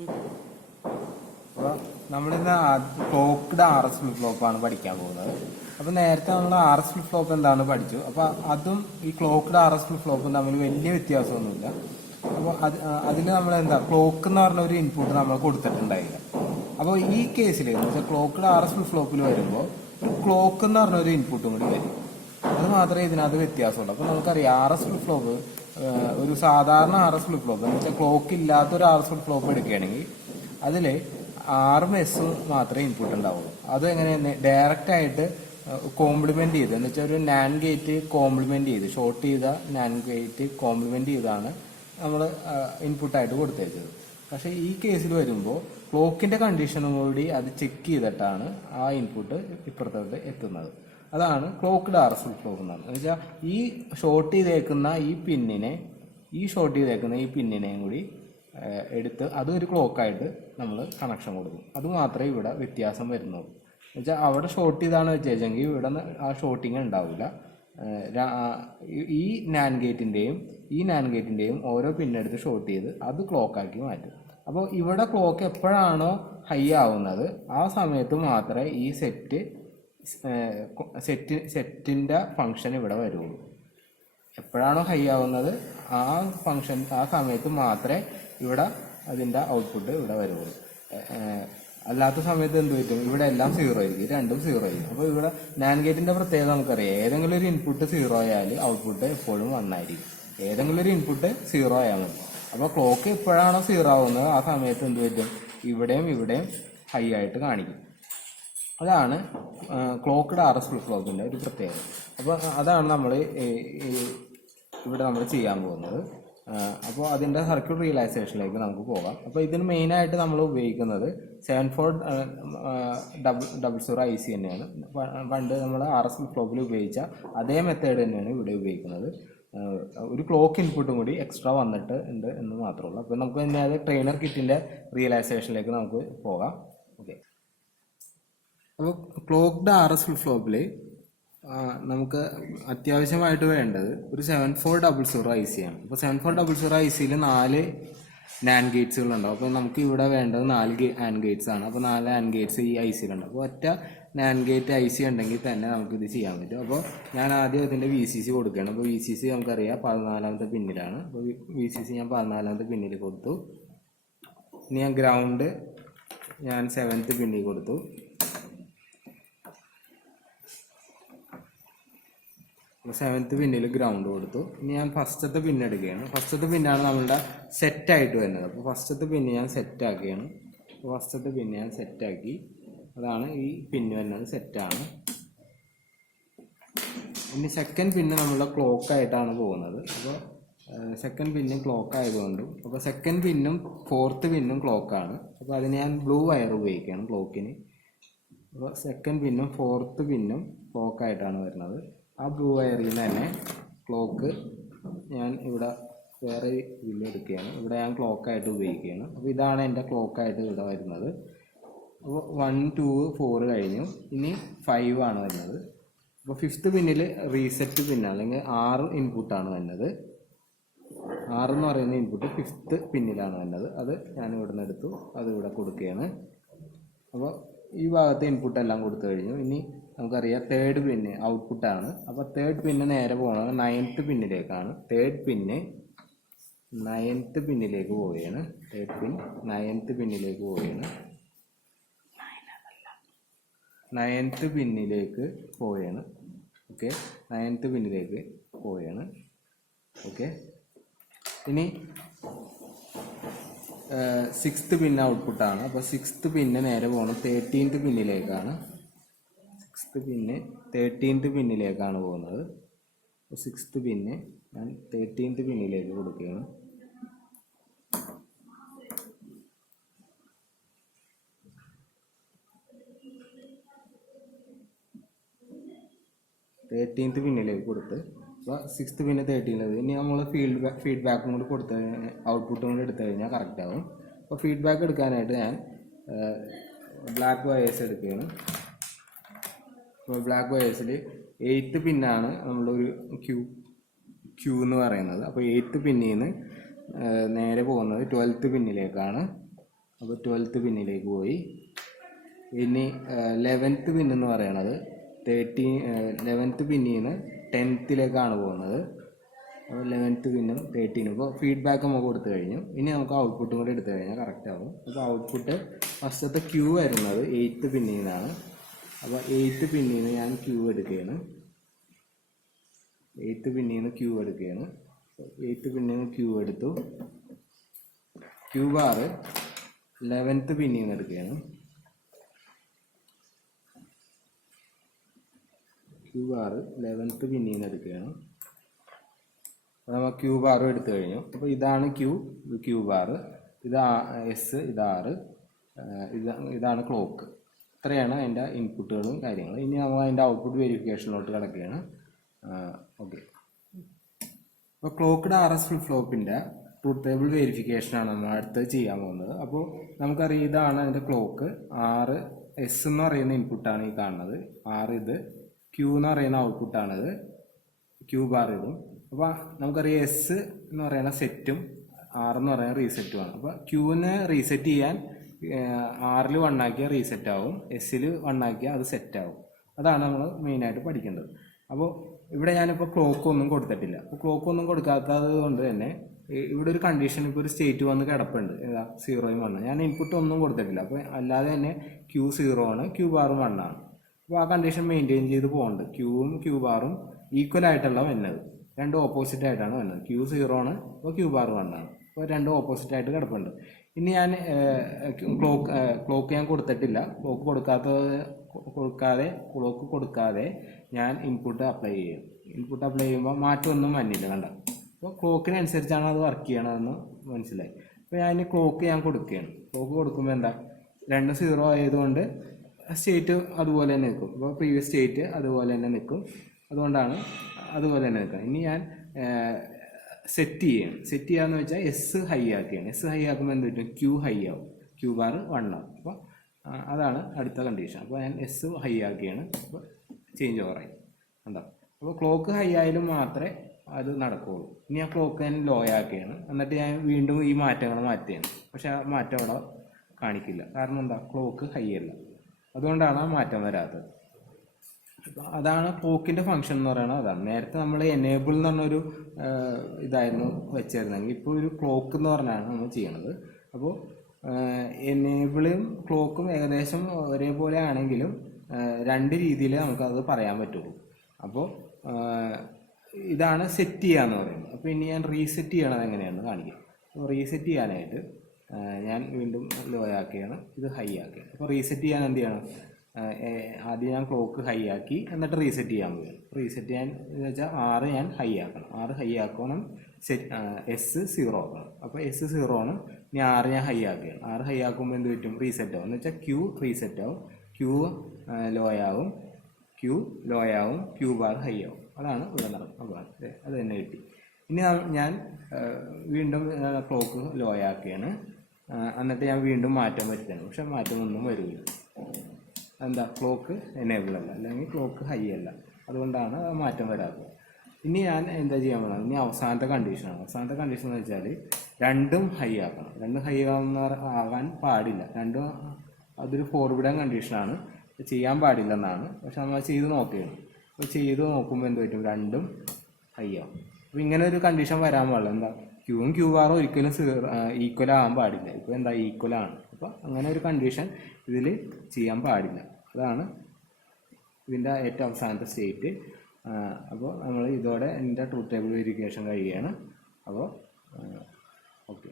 അപ്പോൾ നമ്മളിന്ന് clocked RS flip ഫ്ലോപ്പാണ് പഠിക്കാൻ പോകുന്നത്. അപ്പോൾ നേരത്തെ നമ്മൾ RS ഫ്ലിപ്പ് ഫ്ലോപ്പ് എന്താണെന്ന് പഠിച്ചു. അപ്പോൾ അതും ഈ ക്ലോക്ക്ഡ് RS ഫ്ലിപ്പ് ഫ്ലോപ്പും തമ്മിൽ വലിയ വ്യത്യാസമൊന്നുമില്ല. അപ്പോൾ അതിൽ നമ്മൾ ക്ലോക്ക് എന്ന് പറഞ്ഞ ഒരു ഇൻപുട്ട് നമ്മൾ കൊടുത്തിട്ടുണ്ടായില്ല. അപ്പോൾ ഈ കേസിൽ എന്ന് വെച്ചാൽ ക്ലോക്ക്ഡ് RS ഫ്ലിപ്പ് ഫ്ലോപ്പിൽ വരുമ്പോൾ ഒരു ക്ലോക്ക് എന്ന് പറഞ്ഞ ഒരു ഇൻപുട്ടും കൂടി വരും. അത് മാത്രമേ ഇതിനകത്ത് വ്യത്യാസമുള്ളൂ. അപ്പോൾ നമുക്കറിയാം RS ഫ്ലിപ്പ് ഫ്ലോപ്പ് ഒരു സാധാരണ RS ഫ്ലിപ്പ് ഫ്ലോപ്പ് എന്ന് വെച്ചാൽ ക്ലോക്ക് ഇല്ലാത്തൊരു RS ഫ്ലിപ്പ് ഫ്ലോപ്പ് എടുക്കുകയാണെങ്കിൽ അതിൽ ആറും എസും മാത്രമേ ഇൻപുട്ട് ഉണ്ടാവുള്ളൂ. അത് എങ്ങനെ ഡയറക്റ്റ് ആയിട്ട് കോംപ്ലിമെന്റ് ചെയ്ത് എന്ന് വെച്ചാൽ ഒരു നാൻ ഗേറ്റ് കോംപ്ലിമെന്റ് ചെയ്ത് ഷോർട്ട് ചെയ്ത നാൻ ഗേറ്റ് കോംപ്ലിമെന്റ് ചെയ്താണ് നമ്മൾ ഇൻപുട്ടായിട്ട് കൊടുത്തേച്ചത്. പക്ഷേ ഈ കേസിൽ വരുമ്പോൾ ക്ലോക്കിന്റെ കണ്ടീഷനും കൂടി അത് ചെക്ക് ചെയ്തിട്ടാണ് ആ ഇൻപുട്ട് ഇപ്പുറത്തോട്ട് എത്തുന്നത്. അതാണ് ക്ലോക്ക്ഡ് RS ഫ്ലിപ്പ് ഫ്ലോപ്പ് എന്നാണ്. എന്ന് വെച്ചാൽ ഈ ഷോർട്ട് ചെയ്തേക്കുന്ന ഈ പിന്നിനെയും കൂടി എടുത്ത് അതൊരു ക്ലോക്കായിട്ട് നമ്മൾ കണക്ഷൻ കൊടുക്കും. അതുമാത്രമേ ഇവിടെ വ്യത്യാസം വരുന്നുള്ളൂ. എന്നുവെച്ചാൽ അവിടെ ഷോർട്ട് ചെയ്താണ് വെച്ചെങ്കിൽ ഇവിടെ ആ ഷോർട്ടിങ് ഉണ്ടാവില്ല. ഈ നാൻ ഗേറ്റിൻ്റെയും ഓരോ പിന്നെടുത്ത് ഷോർട്ട് ചെയ്ത് അത് ക്ലോക്കാക്കി മാറ്റും. അപ്പോൾ ഇവിടെ ക്ലോക്ക് എപ്പോഴാണോ ഹൈ ആവുന്നത് ആ സമയത്ത് മാത്രമേ ഈ സെറ്റിൻ്റെ ഫങ്ഷൻ ഇവിടെ വരുള്ളൂ. എപ്പോഴാണോ ഹൈ ആവുന്നത് ആ സമയത്ത് മാത്രമേ ഇവിടെ അതിൻ്റെ ഔട്ട്പുട്ട് ഇവിടെ വരുള്ളൂ. അല്ലാത്ത സമയത്ത് എന്ത് പറ്റും? ഇവിടെ എല്ലാം 0 ആയിരിക്കും, രണ്ടും 0 ആയിരിക്കും. അപ്പോൾ ഇവിടെ നാൻ ഗേറ്റിൻ്റെ പ്രത്യേകത നമുക്കറിയാം. ഏതെങ്കിലും ഒരു ഇൻപുട്ട് 0 ആയാൽ ഔട്ട്പുട്ട് എപ്പോഴും 1 ആയിരിക്കും. ഏതെങ്കിലും ഒരു ഇൻപുട്ട് 0 ആയാൽ മതി. അപ്പോൾ ക്ലോക്ക് എപ്പോഴാണോ 0 ആവുന്നത് ആ സമയത്ത് എന്ത് പറ്റും? ഇവിടെയും ഹൈ ആയിട്ട് കാണിക്കും. അതാണ് ക്ലോക്ക്ഡ് RS ഫ്ലിപ്പ് ഫ്ലോപ്പിൻ്റെ ഒരു പ്രത്യേകത. അപ്പോൾ അതാണ് ഇവിടെ നമ്മൾ ചെയ്യാൻ പോകുന്നത്. അപ്പോൾ അതിൻ്റെ സർക്യൂട്ട് റിയലൈസേഷനിലേക്ക് നമുക്ക് പോകാം. അപ്പോൾ ഇതിന് മെയിനായിട്ട് നമ്മൾ ഉപയോഗിക്കുന്നത് 7400 IC തന്നെയാണ്. പണ്ട് നമ്മൾ RS ഫ്ലിപ്പ് ഫ്ലോപ്പിൽ ഉപയോഗിച്ച അതേ മെത്തേഡ് തന്നെയാണ് ഇവിടെ ഉപയോഗിക്കുന്നത്. ഒരു ക്ലോക്ക് ഇൻപുട്ടും കൂടി എക്സ്ട്രാ വന്നിട്ട് ഉണ്ട് എന്ന് മാത്രമേ ഉള്ളൂ. അപ്പോൾ നമുക്ക് തന്നെ അത് ട്രെയിനർ കിറ്റിൻ്റെ റിയലൈസേഷനിലേക്ക് നമുക്ക് പോകാം. ഓക്കെ, അപ്പോൾ ക്ലോക്ക്ഡ് RS ഫ്ലിപ്പ് ഫ്ലോപ്പിൽ നമുക്ക് അത്യാവശ്യമായിട്ട് വേണ്ടത് ഒരു 7400 IC ആണ്. അപ്പോൾ 7400 ICയിൽ 4 നാൻ ഗേറ്റ്സുകളുണ്ടാവും. അപ്പോൾ നമുക്ക് ഇവിടെ വേണ്ടത് 4 നാൻ ഗേറ്റ്സ് ആണ്. അപ്പോൾ 4 നാൻ ഗേറ്റ്സ് ഈ ICയിലുണ്ട്. അപ്പോൾ ഒറ്റ നാൻ ഗേറ്റ് IC ഉണ്ടെങ്കിൽ തന്നെ നമുക്കിത് ചെയ്യാൻ പറ്റും. അപ്പോൾ ഞാൻ ആദ്യം ഇതിൻ്റെ VCC കൊടുക്കുകയാണ്. അപ്പോൾ VCC നമുക്കറിയാം 14ാമത്തെ പിന്നിലാണ്. അപ്പോൾ VCC ഞാൻ 14ാമത്തെ പിന്നിൽ കൊടുത്തു. ഇനി ഞാൻ ഗ്രൗണ്ട് 7th പിന്നിൽ കൊടുത്തു. അപ്പോൾ 7th പിന്നിൽ ഗ്രൗണ്ട് കൊടുത്തു. ഇനി ഞാൻ ഫസ്റ്റത്തെ പിന്ന് എടുക്കുകയാണ്. ഫസ്റ്റത്തെ പിന്നാണ് നമ്മളുടെ സെറ്റായിട്ട് വരുന്നത്. അപ്പോൾ ഫസ്റ്റത്തെ പിന്ന് ഞാൻ സെറ്റാക്കുകയാണ്. അപ്പോൾ ഫസ്റ്റത്തെ പിന്ന് ഞാൻ സെറ്റാക്കി. അതാണ് ഈ പിന്ന് വരുന്നത്, സെറ്റാണ്. ഇനി സെക്കൻഡ് പിന്ന് നമ്മളുടെ ക്ലോക്കായിട്ടാണ് പോകുന്നത്. അപ്പോൾ സെക്കൻഡ് പിന്നും ക്ലോക്ക് ആയതുകൊണ്ടും അപ്പോൾ സെക്കൻഡ് പിന്നും 4th പിന്നും ക്ലോക്കാണ്. അപ്പോൾ അതിന് ഞാൻ ബ്ലൂ വയർ ഉപയോഗിക്കുകയാണ് ക്ലോക്കിന്. അപ്പോൾ സെക്കൻഡ് പിന്നും 4th പിന്നും ക്ലോക്കായിട്ടാണ് വരുന്നത്. ആ ബ്ലൂ വയറിൽ നിന്ന് തന്നെ ക്ലോക്ക് ഞാൻ ഇവിടെ വേറെ ബില്ല് എടുക്കുകയാണ്. ഇവിടെ ഞാൻ ക്ലോക്കായിട്ട് ഉപയോഗിക്കുകയാണ്. അപ്പോൾ ഇതാണ് എൻ്റെ ക്ലോക്കായിട്ട് ഇവിടെ വരുന്നത്. അപ്പോൾ 1 2 4 കഴിഞ്ഞു. ഇനി 5 ആണ് വരുന്നത്. അപ്പോൾ 5th പിന്നിൽ റീസെറ്റ് പിന്നാണ്, അല്ലെങ്കിൽ 6 ഇൻപുട്ടാണ് വരുന്നത്. 6 എന്ന് പറയുന്ന ഇൻപുട്ട് 5th പിന്നിലാണ് വരുന്നത്. അത് ഞാൻ ഇവിടെ നിന്ന് എടുത്തു, അത് ഇവിടെ കൊടുക്കുകയാണ്. അപ്പോൾ ഈ ഭാഗത്തെ ഇൻപുട്ട് എല്ലാം കൊടുത്തു കഴിഞ്ഞു. ഇനി നമുക്കറിയാം 3rd പിന്ന് ഔട്ട്പുട്ടാണ്. അപ്പോൾ 3rd പിന്ന് നേരെ പോകുന്നത് 9th പിന്നിലേക്കാണ്. 3rd പിന്ന് 9th പിന്നിലേക്ക് പോവുകയാണ്. 3rd പിൻ 9th പിന്നിലേക്ക് പോവുകയാണ്. 9th പിന്നിലേക്ക് പോവുകയാണ്. ഓക്കെ, 9th പിന്നിലേക്ക് പോവുകയാണ്. ഓക്കെ, ഇനി 6th പിന്ന് ഔട്ട്പുട്ടാണ്. അപ്പോൾ 6th പിന്ന് നേരെ പോകുന്നത് 13th പിന്നിലേക്കാണ്. 6th പിന്ന് 13th പിന്നിലേക്കാണ് പോകുന്നത്. അപ്പോൾ 6th പിന്ന് ഞാൻ 13th പിന്നിലേക്ക് കൊടുക്കുകയാണ്. പിന്നിലേക്ക് കൊടുത്ത് അപ്പോൾ 6th പിന്നെ 13th. ഇനി നമ്മൾ ഫീഡ്ബാക്കും കൂടി കൊടുത്ത് ഔട്ട്പുട്ടും കൂടി എടുത്തു കഴിഞ്ഞാൽ കറക്റ്റ് ആവും. അപ്പോൾ ഫീഡ്ബാക്ക് എടുക്കാനായിട്ട് ഞാൻ ബ്ലാക്ക് വയേഴ്സ് എടുക്കുകയാണ്. അപ്പോൾ ബ്ലാക്ക് വയേഴ്സിൽ 8th പിന്നാണ് നമ്മളൊരു ക്യൂ എന്ന് പറയുന്നത്. അപ്പോൾ 8th പിന്നിൽ നിന്ന് നേരെ പോകുന്നത് 12th പിന്നിലേക്കാണ്. അപ്പോൾ 12th പിന്നിലേക്ക് പോയി. ഇനി 11th പിന്നെന്ന് പറയണത് 11th പിന്നിൽ നിന്ന് 10th പോകുന്നത്. അപ്പോൾ 11th പിന്നും 13. ഇപ്പോൾ ഫീഡ്ബാക്ക് നമുക്ക് കൊടുത്തു കഴിഞ്ഞു. ഇനി നമുക്ക് ഔട്ട്പുട്ടും കൂടി എടുത്തു കഴിഞ്ഞാൽ കറക്റ്റ് ആവും. അപ്പോൾ ഔട്ട്പുട്ട് ഫസ്റ്റത്തെ ക്യൂ വരുന്നത് 8th പിന്നിൽ നിന്നാണ്. അപ്പോൾ 8th പിന്നിൽ നിന്ന് ഞാൻ ക്യൂ എടുക്കുകയാണ്. 8th പിന്നിൽ നിന്ന് ക്യൂ എടുക്കുകയാണ്. 8th പിന്നിൽ നിന്ന് ക്യൂ എടുത്തു. ക്യൂ ബാർ 11th പിന്നിൽ നിന്ന് എടുക്കുകയാണ്. ക്യൂ ബാർ 11th പിന്നിൽ നിന്ന് എടുക്കുകയാണ്. അപ്പോൾ നമ്മൾ ക്യൂ ബാറും എടുത്തു കഴിഞ്ഞു. അപ്പോൾ ഇതാണ് ക്യൂ ബാർ, ഇത് എസ്, ഇത് ആറ്, ഇതാണ് ക്ലോക്ക്. ഇത്രയാണ് അതിൻ്റെ ഇൻപുട്ടുകളും കാര്യങ്ങളും. ഇനി നമ്മൾ അതിൻ്റെ ഔട്ട്പുട്ട് വെരിഫിക്കേഷനിലോട്ട് കിടക്കുകയാണ്. ഓക്കെ, അപ്പോൾ ക്ലോക്ക്ഡ് RS ഫ്ലിപ്പ് ഫ്ലോപ്പിൻ്റെ ട്രൂത്ത് ടേബിൾ വെരിഫിക്കേഷനാണ് നമ്മൾ അടുത്ത് ചെയ്യാൻ പോകുന്നത്. അപ്പോൾ നമുക്കറിയാം ഇതാണ് അതിൻ്റെ ക്ലോക്ക്. 6 എസ് എന്ന് പറയുന്ന ഇൻപുട്ടാണ് ഈ കാണുന്നത്. 6 ഇത്, ക്യൂ എന്ന് പറയുന്ന ഔട്ട്പുട്ടാണിത്, ക്യൂ ബാർ ഇതും. അപ്പോൾ നമുക്കറിയാം എസ് എന്ന് പറയുന്ന സെറ്റും 6 എന്ന് പറയുന്ന റീസെറ്റുമാണ്. അപ്പോൾ ക്യൂവിനെ റീസെറ്റ് ചെയ്യാൻ 6ൽ 1 ആക്കിയാൽ റീസെറ്റ് ആവും, എസ്സിൽ 1 ആക്കിയാൽ അത് സെറ്റാവും. അതാണ് നമ്മൾ മെയിനായിട്ട് പഠിക്കേണ്ടത്. അപ്പോൾ ഇവിടെ ഞാനിപ്പോൾ ക്ലോക്ക് ഒന്നും കൊടുത്തിട്ടില്ല. അപ്പോൾ ക്ലോക്ക് ഒന്നും കൊടുക്കാത്തത് കൊണ്ട് തന്നെ ഇവിടെ ഒരു കണ്ടീഷൻ, ഇപ്പോൾ ഒരു സ്റ്റേറ്റ് വന്ന് കിടപ്പുണ്ട്, ഏതാ 0യും 1. ഞാൻ ഇൻപുട്ട് ഒന്നും കൊടുത്തിട്ടില്ല. അപ്പോൾ അല്ലാതെ തന്നെ ക്യൂ 0 ആണ്, ക്യൂ ബാറും 1 ആണ്. അപ്പോൾ ആ കണ്ടീഷൻ മെയിൻറ്റെയിൻ ചെയ്ത് പോകുന്നുണ്ട്. ക്യൂവും ക്യൂ ബാറും ഈക്വൽ ആയിട്ടുള്ള വരുന്നത്, രണ്ടും ഓപ്പോസിറ്റ് ആയിട്ടാണ് വരുന്നത്. ക്യൂ 0 ആണ്, അപ്പോൾ ക്യൂ ബാർ 1 ആണ്. അപ്പോൾ രണ്ടും ഓപ്പോസിറ്റ് ആയിട്ട് കിടപ്പുണ്ട്. ഇനി ഞാൻ ക്ലോക്ക് ഞാൻ കൊടുത്തിട്ടില്ല. ക്ലോക്ക് കൊടുക്കാതെ ഞാൻ ഇൻപുട്ട് അപ്ലൈ ചെയ്യും. ഇൻപുട്ട് അപ്ലൈ ചെയ്യുമ്പോൾ മാറ്റമൊന്നും വന്നില്ല, കണ്ട. അപ്പോൾ ക്ലോക്കിനനുസരിച്ചാണ് അത് വർക്ക് ചെയ്യണതെന്ന് മനസ്സിലായി. അപ്പോൾ ക്ലോക്ക് ഞാൻ കൊടുക്കുകയാണ്. ക്ലോക്ക് കൊടുക്കുമ്പോൾ എന്താ, 2 0 ആയതുകൊണ്ട് സ്റ്റേറ്റ് അതുപോലെ തന്നെ നിൽക്കും. ഇപ്പോൾ പ്രീവിയസ് സ്റ്റേറ്റ് അതുപോലെ തന്നെ നിൽക്കും. അതുകൊണ്ടാണ് അതുപോലെ തന്നെ നിൽക്കുക. ഇനി ഞാൻ സെറ്റ് ചെയ്യാന്ന് വെച്ചാൽ എസ് ഹൈ ആക്കുകയാണ്. എസ് ഹൈ ആക്കുമ്പോൾ എന്ത് പറ്റും, ക്യൂ ഹൈ ആവും, ക്യൂ ബാർ 1 ആവും. അപ്പോൾ അതാണ് അടുത്ത കണ്ടീഷൻ. അപ്പോൾ ഞാൻ എസ് ഹൈ ആക്കുകയാണ്. അപ്പോൾ ചേഞ്ച് ഓവറായി, കണ്ടോ. അപ്പോൾ ക്ലോക്ക് ഹൈ ആയാലും മാത്രമേ അത് നടക്കുകയുള്ളൂ. ഇനി ആ ക്ലോക്ക് ഞാൻ ലോ ആക്കുകയാണ്. എന്നിട്ട് ഞാൻ വീണ്ടും ഈ മാറ്റങ്ങൾ മാറ്റുകയാണ്. പക്ഷേ ആ മാറ്റം അവിടെ കാണിക്കില്ല. കാരണം എന്താ, ക്ലോക്ക് ഹൈ അല്ല. അതുകൊണ്ടാണ് ആ മാറ്റം വരാത്തത്. അതാണ് ക്ലോക്കിൻ്റെ ഫംഗ്ഷൻ എന്ന് പറയുന്നത്. അതാണ് നേരത്തെ നമ്മൾ എനേബിൾ എന്ന് പറഞ്ഞൊരു ഇതായിരുന്നു വെച്ചിരുന്നെങ്കിൽ, ഇപ്പോൾ ഒരു ക്ലോക്ക് എന്ന് പറഞ്ഞാണ് നമ്മൾ ചെയ്യണത്. അപ്പോൾ എനേബിളും ക്ലോക്കും ഏകദേശം ഒരേപോലെ ആണെങ്കിലും 2 രീതിയിൽ നമുക്കത് പറയാൻ പറ്റുള്ളൂ. അപ്പോൾ ഇതാണ് സെറ്റ് ചെയ്യാന്ന് പറയുന്നത്. അപ്പോൾ ഇനി ഞാൻ റീസെറ്റ് ചെയ്യണത് എങ്ങനെയാണെന്ന് കാണിക്കാം. അപ്പോൾ റീസെറ്റ് ചെയ്യാനായിട്ട് ഞാൻ വീണ്ടും ലോ ആക്കുകയാണ്, ഇത് ഹൈ ആക്കുകയാണ്. അപ്പോൾ റീസെറ്റ് ചെയ്യാൻ എന്ത് ചെയ്യണം, ആദ്യം ഞാൻ ക്ലോക്ക് ഹൈ ആക്കി എന്നിട്ട് റീസെറ്റ് ചെയ്യാൻ പോവുകയാണ്. റീസെറ്റ് ചെയ്യാൻ എന്ന് വെച്ചാൽ 6 ഞാൻ ഹൈ ആക്കണം. 6 ഹൈ ആക്കണം, എസ് 0 ആക്കണം. അപ്പോൾ എസ് 0 ആണ്. ഇനി 6 ഞാൻ ഹൈ ആക്കുകയാണ്. 6 ഹൈ ആക്കുമ്പോൾ എന്ത് പറ്റും, റീസെറ്റ് ആവും. എന്ന് വെച്ചാൽ ക്യൂ റീസെറ്റ് ആവും, ക്യൂ ലോ ആവും, ക്യൂ ബാർ ഹൈ ആവും. അതാണ് ഇവിടെ നടക്കുന്നത്. അത് തന്നെ കിട്ടി. ഇനി ഞാൻ വീണ്ടും ക്ലോക്ക് ലോ ആക്കുകയാണ്. എന്നിട്ട് ഞാൻ വീണ്ടും മാറ്റം വരുത്തുകയാണ്. പക്ഷെ മാറ്റമൊന്നും വരില്ല. എന്താ, ക്ലോക്ക് എനേബിൾ അല്ല, അല്ലെങ്കിൽ ക്ലോക്ക് ഹൈ അല്ല. അതുകൊണ്ടാണ് മാറ്റം വരാത്തത്. ഇനി ഞാൻ എന്താ ചെയ്യാൻ പോകുന്നത്, ഇനി അവസാനത്തെ കണ്ടീഷനാണ്. അവസാനത്തെ കണ്ടീഷൻ എന്ന് വെച്ചാൽ രണ്ടും ഹൈ ആക്കണം. രണ്ടും ഹൈ ആകാൻ പാടില്ല. രണ്ടും അതൊരു ഫോർബിഡൻ കണ്ടീഷനാണ്, ചെയ്യാൻ പാടില്ലെന്നാണ്. പക്ഷെ നമ്മൾ ചെയ്ത് നോക്കുകയാണ്. അപ്പോൾ ചെയ്ത് നോക്കുമ്പോൾ എന്ത് പറ്റും, രണ്ടും ഹൈ ആവും. അപ്പോൾ ഇങ്ങനെ ഒരു കണ്ടീഷൻ വരാൻ പാടില്ല. എന്താ, ക്യൂവും ക്യൂ ബാറും ഒരിക്കലും ഈക്വൽ ആകാൻ പാടില്ല. ഇപ്പോൾ എന്താ, ഈക്വലാണ്. അപ്പോൾ അങ്ങനെ ഒരു കണ്ടീഷൻ ഇതിൽ ചെയ്യാൻ പാടില്ല. അതാണ് ഇതിൻ്റെ ഏറ്റവും അവസാനത്തെ സ്റ്റേറ്റ്. അപ്പോൾ നമ്മൾ ഇതോടെ എൻ്റെ ട്രൂത്ത് ടേബിൾ വെരിഫിക്കേഷൻ കഴിയുകയാണ്. അപ്പോൾ ഓക്കെ.